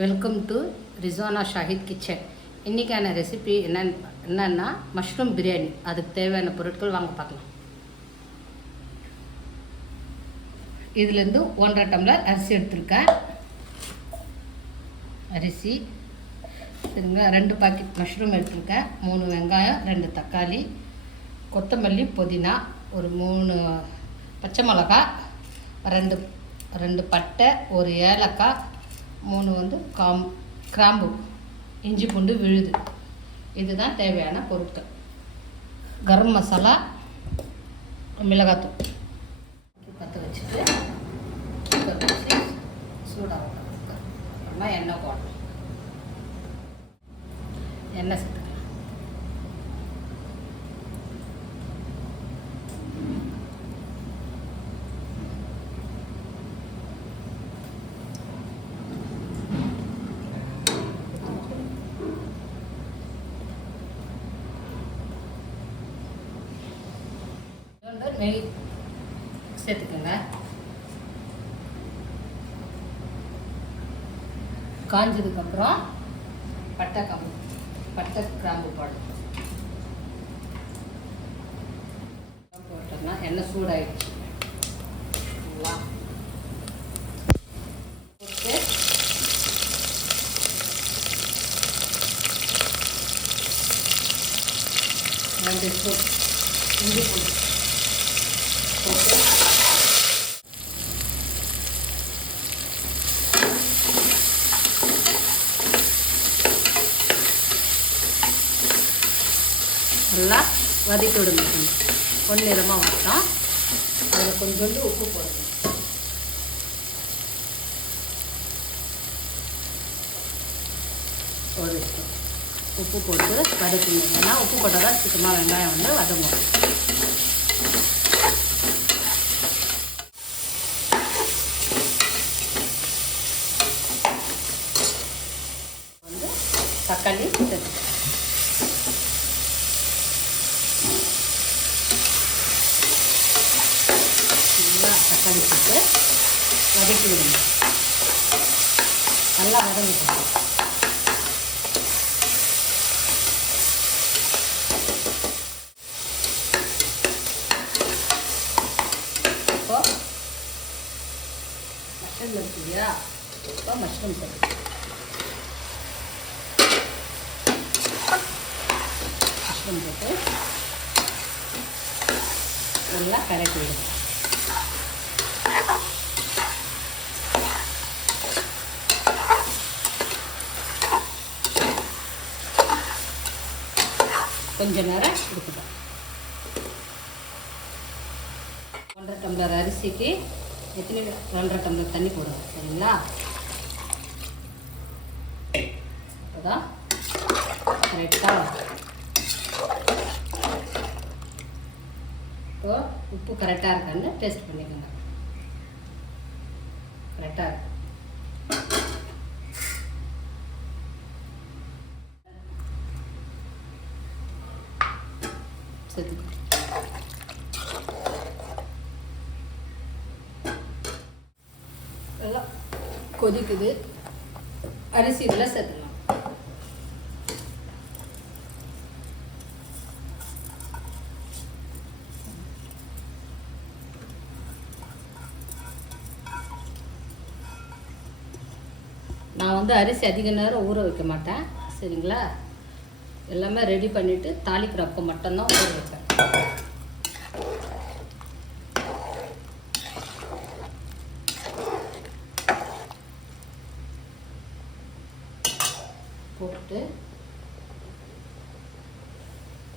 Welcome to Rizana Shahid kitchen. இன்றைக்கான recipe என்னன்னா mushroom biryani. அதுக்கு தேவையான பொருட்கள் வாங்க பார்க்கலாம். இதுலேருந்து 1.5 டம்ளர் அரிசி எடுத்திருக்கேன். அரிசி சரிங்களா. 2 பாக்கெட் மஷ்ரூம் எடுத்திருக்கேன். 3 வெங்காயம், 2 தக்காளி, கொத்தமல்லி, புதினா, ஒரு 3 பச்சை மிளகாய், 2 பட்டை, ஒரு ஏலக்காய், 3 கிராம்பு, இஞ்சி பூண்டு விழுது. இதுதான் தேவையான பொருட்கள். கரம் மசாலா, மிளகாத்தூள். பற்ற வச்சுட்டு குக்கர் வச்சு சூடாக அப்புறமா எண்ணெய் போடணும். எண்ணெய் சேர்த்துக்கலாம். நெய் சேர்த்துக்கோங்க. காஞ்சதுக்கப்புறம் பட்டை கிராம்பு போடணும். போட்டோம்னா எண்ணெய் சூடாயிடுச்சு. போட்டு இஞ்சி பூண்டு போட்டு நல்லா வதக்கி விடுங்க. பொன்னிறமாக வச்சோம். அதில் கொஞ்சோண்டு உப்பு போடணும். ஒரு உப்பு போட்டு வதக்கணும். ஏன்னா உப்பு போட்டால் தான் சீக்கிரமாக வெங்காயம் வதங்கும். தக்காளி சேர்த்து நல்லா தக்காளி சேர்த்து வதக்கி விடுங்க. நல்லா வதங்கிக்கணும். இப்போ மஷ்ரூம் இருக்கு இல்லையா, இப்போ மஷ்ரூம் சேர்த்து போட்டு நல்லா கலக்கி விடுங்க. கொஞ்ச நேரம் இருக்கட்டும். 1.5 டம்ளர் அரிசிக்கு 2.5 டம்ளர் தண்ணி போடுங்க. சரிங்களா. அப்போதான் கரெக்டாக. இப்போ உப்பு கரெக்டாக இருக்கான்னு டேஸ்ட் பண்ணிக்கோங்க. கரெக்டாக இருக்கு. சேர்த்துக்கோ. நல்லா கொதிக்குது. அரிசி இதில் சேர்த்துக்கலாம். நான் அரிசி அதிக நேரம் ஊற வைக்க மாட்டேன். சரிங்களா. எல்லாமே ரெடி பண்ணிவிட்டு தாளிக்கிறப்போ மட்டும்தான் ஊற வைப்பேன். போட்டு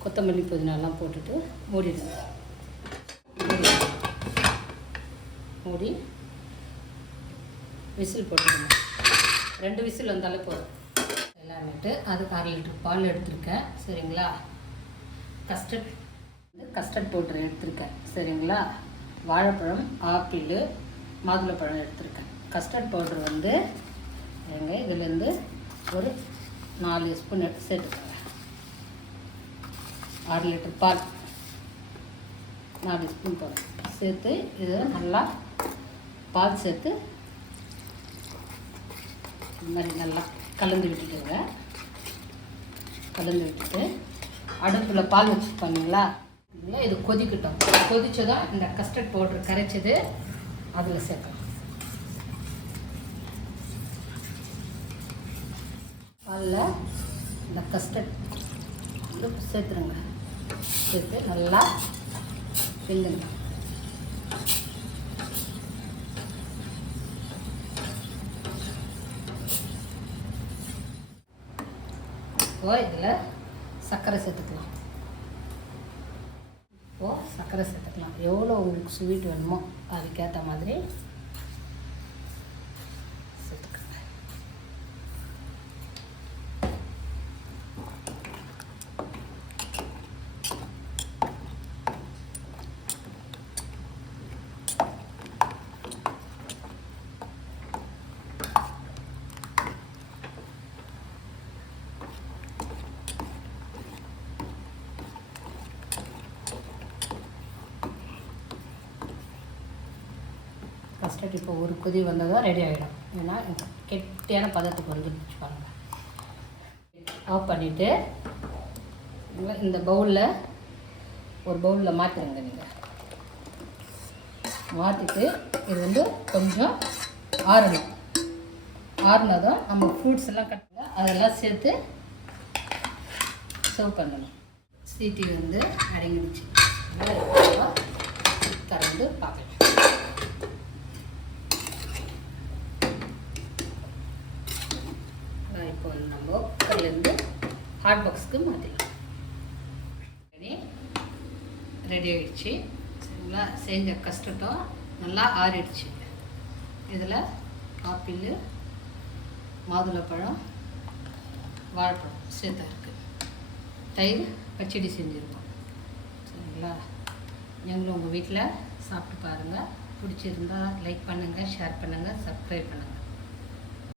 கொத்தமல்லி புதினாலாம் போட்டுட்டு மூடிடுங்க. மூடி விசில் போட்டுடுங்க. 2 விசில் வந்தாலே போதும். எல்லாமேட்டு அதுக்கு 1/2 லிட்டர் பால் எடுத்திருக்கேன். சரிங்களா. கஸ்டர்ட் பவுடர் எடுத்திருக்கேன். சரிங்களா. வாழைப்பழம், ஆப்பிள், மாதுளப்பழம் எடுத்திருக்கேன். கஸ்டர்ட் பவுடர் இதுலேருந்து ஒரு 4 ஸ்பூன் எடுத்து சேர்த்துக்கோங்க. 1/2 லிட்டர் பால் 4 ஸ்பூன் போதும். சேர்த்து இது நல்லா பால் சேர்த்து இந்த மாதிரி நல்லா கலந்து விட்டுக்கோங்க. கலந்து விட்டுட்டு அடுப்பில் பால் வச்சு பண்ணிங்களா, இல்லை இது கொதிக்கட்டும். கொதிச்சதும் இந்த கஸ்டர்ட் பவுட்ரு கரைச்சது அதில் சேர்க்கலாம். பாலில் இந்த கஸ்டர்ட் வந்து சேர்த்துருங்க. சேர்த்து நல்லா கிண்டுங்க. இப்போ இதில் சர்க்கரை சேர்த்துக்கலாம். இப்போது சர்க்கரை சேர்த்துக்கலாம். எவ்வளோ உங்களுக்கு ஸ்வீட் வேணுமோ அதுக்கேற்ற மாதிரி சேர்த்துக்கோங்க. கஸ்டர்ட் இப்போ ஒரு கொதி வந்தால் ரெடி ஆகிடும். ஏன்னா கெட்டியான பதத்துக்கு வந்துடுச்சு பாருங்க. ஆஃப் பண்ணிவிட்டு இந்த பவுலில் ஒரு பவுலில் மாற்றிடுங்க. நீங்கள் மாற்றிட்டு இது வந்து கொஞ்சம் ஆறணும். ஆறுனதும் நம்ம ஃப்ரூட்ஸ் எல்லாம் கட்டுங்க, அதெல்லாம் சேர்த்து சர்வ் பண்ணணும். சீட்டி வந்து அடங்கிடுச்சு. திறந்து பார்க்கலாம். இப்போ வந்து நம்ம குக்கர்லேருந்து ஹாட் பாக்ஸுக்கு மாற்றிடலாம். ரெடி ஆகிடுச்சு. சரிங்களா? செஞ்ச கஸ்டர்டும் நல்லா ஆறிடுச்சு. இதில் ஆப்பிள், மாதுளப்பழம், வாழைப்பழம் சேர்த்தா இருக்குது. தயிர் பச்சடி செஞ்சுருக்கோம். சரிங்களா? நீங்களும் உங்கள் வீட்டில் சாப்பிட்டு பாருங்கள். பிடிச்சிருந்தா லைக் பண்ணுங்கள், ஷேர் பண்ணுங்கள், சப்ஸ்கிரைப் பண்ணுங்கள்.